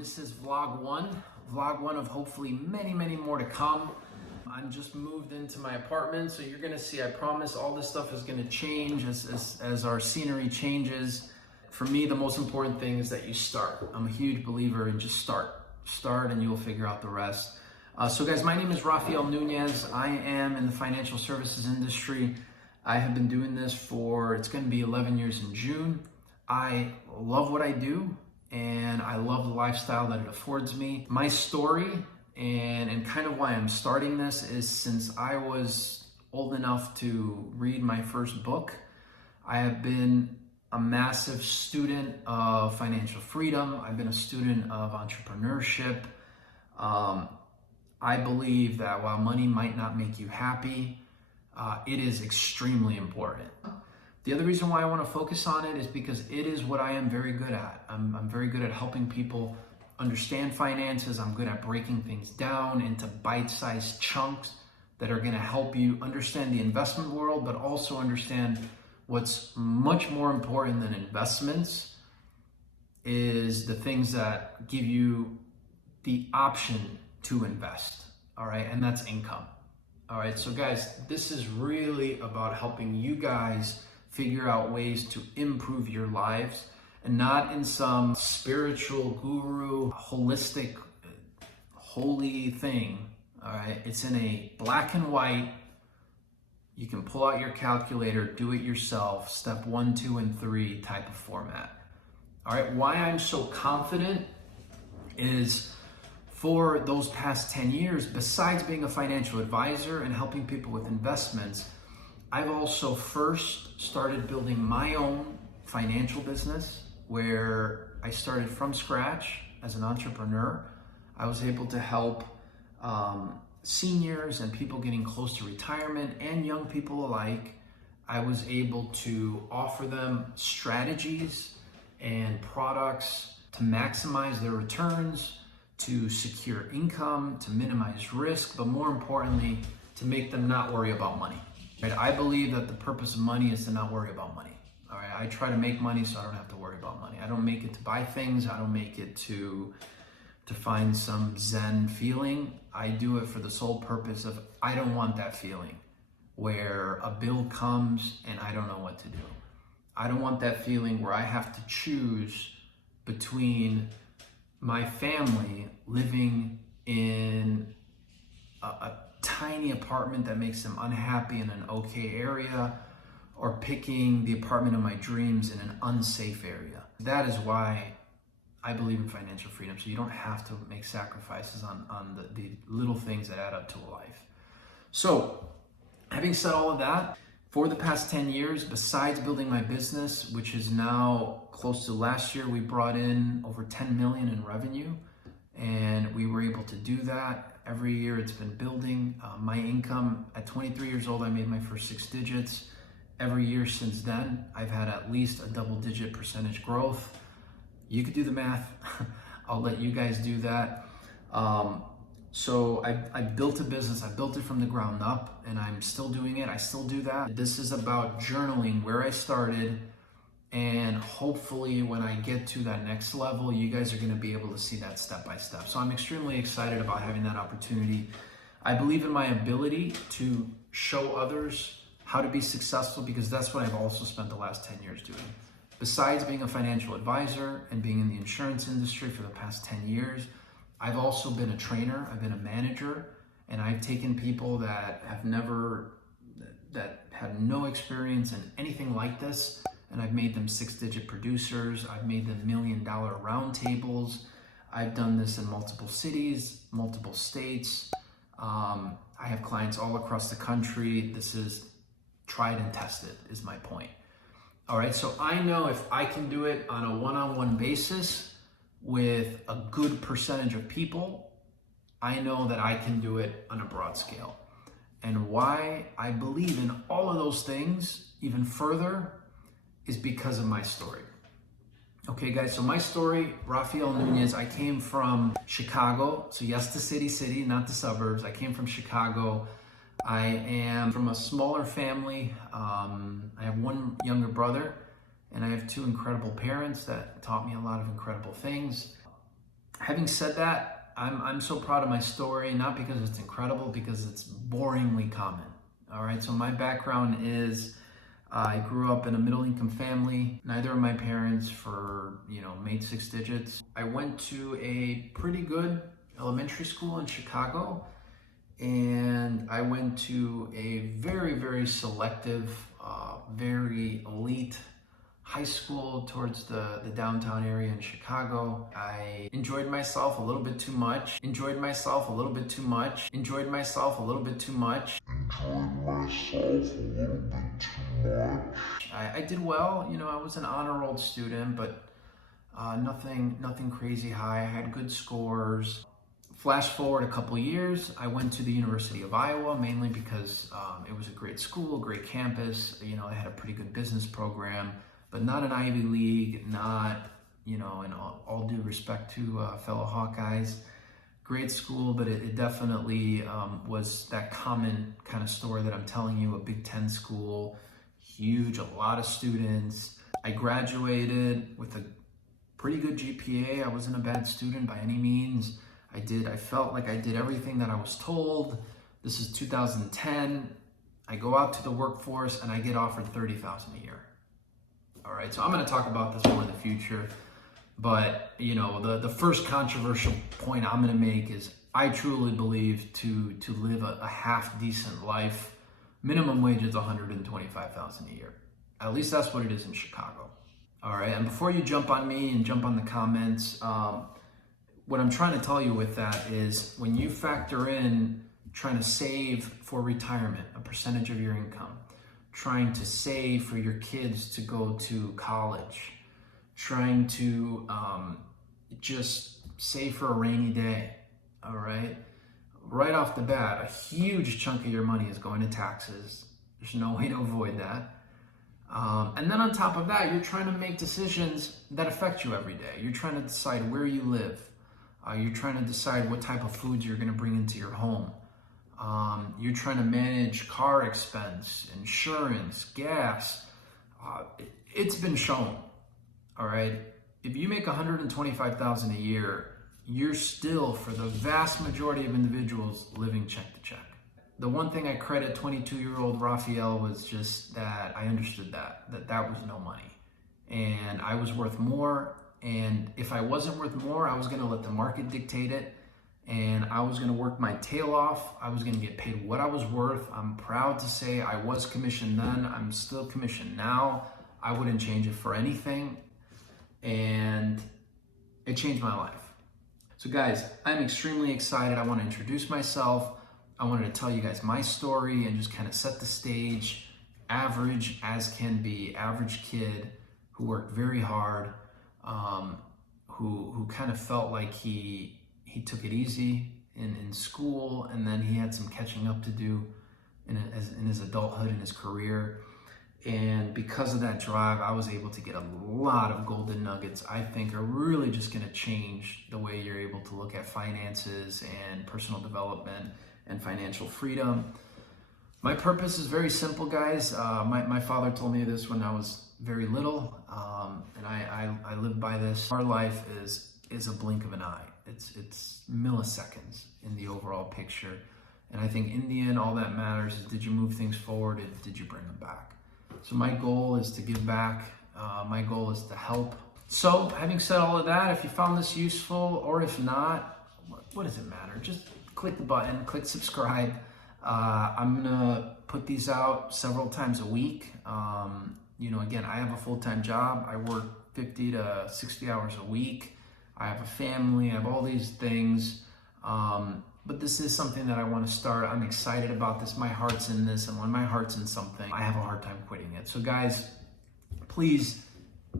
This is vlog one of hopefully many more to come. I'm just moved into my apartment, so you're gonna see, I promise all this stuff is gonna change as our scenery changes. For me, the most important thing is that you start. I'm a huge believer in just start and you'll figure out the rest. So guys, my name is Rafael Nunez. I am in the financial services industry. I have been doing this for, it's gonna be 11 years in June. I love what I do, and I love the lifestyle that it affords me. My story and kind of why I'm starting this is since I was old enough to read my first book, I have been a massive student of financial freedom. I've been a student of entrepreneurship. I believe that while money might not make you happy, it is extremely important. The other reason why I want to focus on it is because it is what I am very good at. I'm very good at helping people understand finances. I'm good at breaking things down into bite-sized chunks that are going to help you understand the investment world, but also understand what's much more important than investments is the things that give you the option to invest, all right? And that's income, all right? So guys, this is really about helping you guys figure out ways to improve your lives, and not in some spiritual guru, holistic, holy thing, all right? It's in a black and white, you can pull out your calculator, do it yourself, step 1, 2, and 3 type of format. All right, why I'm so confident is for those past 10 years, besides being a financial advisor and helping people with investments, I've also first started building my own financial business where I started from scratch as an entrepreneur. I was able to help seniors and people getting close to retirement and young people alike. I was able to offer them strategies and products to maximize their returns, to secure income, to minimize risk, but more importantly, to make them not worry about money. Right? I believe that the purpose of money is to not worry about money. All right, I try to make money so I don't have to worry about money. I don't make it to buy things. I don't make it to find some Zen feeling. I do it for the sole purpose of I don't want that feeling where a bill comes and I don't know what to do. I don't want that feeling where I have to choose between my family living in a tiny apartment that makes them unhappy in an okay area, or picking the apartment of my dreams in an unsafe area. That is why I believe in financial freedom, so you don't have to make sacrifices on the little things that add up to a life. So, having said all of that, for the past 10 years, besides building my business, which is now close to last year, we brought in over 10 million in revenue, and we were able to do that. Every year it's been building. My income, at 23 years old, I made my first 6 digits. Every year since then, I've had at least a double-digit percentage growth. You could do the math. I'll let you guys do that. So I built a business. I built it from the ground up, and I'm still doing it. I still do that. This is about journaling where I started, and hopefully when I get to that next level, you guys are going to be able to see that step by step. So I'm extremely excited about having that opportunity. I believe in my ability to show others how to be successful, because that's what I've also spent the last 10 years doing. Besides being a financial advisor and being in the insurance industry for the past 10 years, I've also been a trainer, I've been a manager, and I've taken people that had no experience in anything like this, and I've made them 6-digit producers. I've made them $1 million roundtables. I've done this in multiple cities, multiple states. I have clients all across the country. This is tried and tested, is my point. All right, so I know if I can do it on a one-on-one basis with a good percentage of people, I know that I can do it on a broad scale. And why I believe in all of those things even further is because of my story. Okay, guys, so my story, Rafael Nunez, I came from Chicago. So yes, the city, not the suburbs. I came from Chicago. I am from a smaller family. I have one younger brother, and I have 2 incredible parents that taught me a lot of incredible things. Having said that, I'm so proud of my story, not because it's incredible, because it's boringly common. All right, so my background is I grew up in a middle income family. Neither of my parents made six digits. I went to a pretty good elementary school in Chicago, and I went to a very, very selective, very elite high school towards the downtown area in Chicago. I enjoyed myself a little bit too much. Enjoyed myself a little bit too much. Enjoyed myself a little bit too much. Enjoyed myself a little bit too much. I did well. I was an honor roll student, but nothing crazy high. I had good scores. Flash forward a couple years, I went to the University of Iowa, mainly because it was a great school, great campus. They had a pretty good business program, but not an Ivy League, not, in all due respect to fellow Hawkeyes, great school, but it definitely was that common kind of story that I'm telling you, a Big Ten school, huge, a lot of students. I graduated with a pretty good GPA. I wasn't a bad student by any means. I felt like I did everything that I was told. This is 2010. I go out to the workforce and I get offered $30,000 a year. All right, so I'm going to talk about this more in the future. But, the first controversial point I'm going to make is I truly believe to live a half decent life, minimum wage is $125,000 a year. At least that's what it is in Chicago. All right, and before you jump on me and jump on the comments, what I'm trying to tell you with that is when you factor in trying to save for retirement, a percentage of your income, trying to save for your kids to go to college, trying to just save for a rainy day, all right? Right off the bat, a huge chunk of your money is going to taxes. There's no way to avoid that. And then on top of that, you're trying to make decisions that affect you every day. You're trying to decide where you live. You're trying to decide what type of foods you're going to bring into your home. You're trying to manage car expense, insurance, gas. It's been shown, all right? If you make $125,000 a year, you're still, for the vast majority of individuals, living check to check. The one thing I credit 22-year-old Raphael was just that I understood that was no money. And I was worth more. And if I wasn't worth more, I was going to let the market dictate it. And I was going to work my tail off. I was going to get paid what I was worth. I'm proud to say I was commissioned then. I'm still commissioned now. I wouldn't change it for anything. And it changed my life. So guys, I'm extremely excited. I want to introduce myself. I wanted to tell you guys my story and just kind of set the stage. Average as can be, average kid who worked very hard, who kind of felt like he took it easy in school, and then he had some catching up to do in his adulthood, in his career. And because of that drive, I was able to get a lot of golden nuggets I think are really just going to change the way you're able to look at finances and personal development and financial freedom. My purpose is very simple, guys. My father told me this when I was very little, and I live by this. Our life is a blink of an eye. It's milliseconds in the overall picture. And I think in the end, all that matters is, did you move things forward and did you bring them back? So my goal is to give back. My goal is to help. So having said all of that, if you found this useful, or if not, what does it matter? Just click the button, click subscribe. I'm gonna put these out several times a week. Again, I have a full-time job. I work 50 to 60 hours a week. I have a family, I have all these things. But this is something that I want to start. I'm excited about this. My heart's in this, and when my heart's in something, I have a hard time quitting it. So guys, please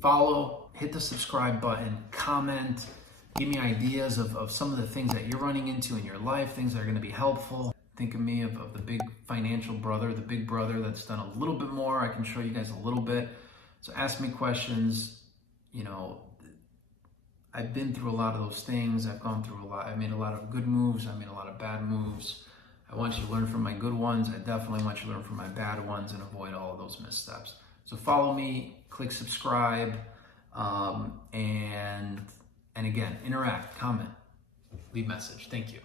follow, hit the subscribe button, comment, give me ideas of some of the things that you're running into in your life, things that are going to be helpful. Think of me of the big financial brother, the big brother that's done a little bit more. I can show you guys a little bit. So ask me questions. I've been through a lot of those things. I've gone through a lot. I made a lot of good moves. I made a lot of bad moves. I want you to learn from my good ones. I definitely want you to learn from my bad ones and avoid all of those missteps. So follow me, click subscribe, and And again, interact, comment, leave message. Thank you.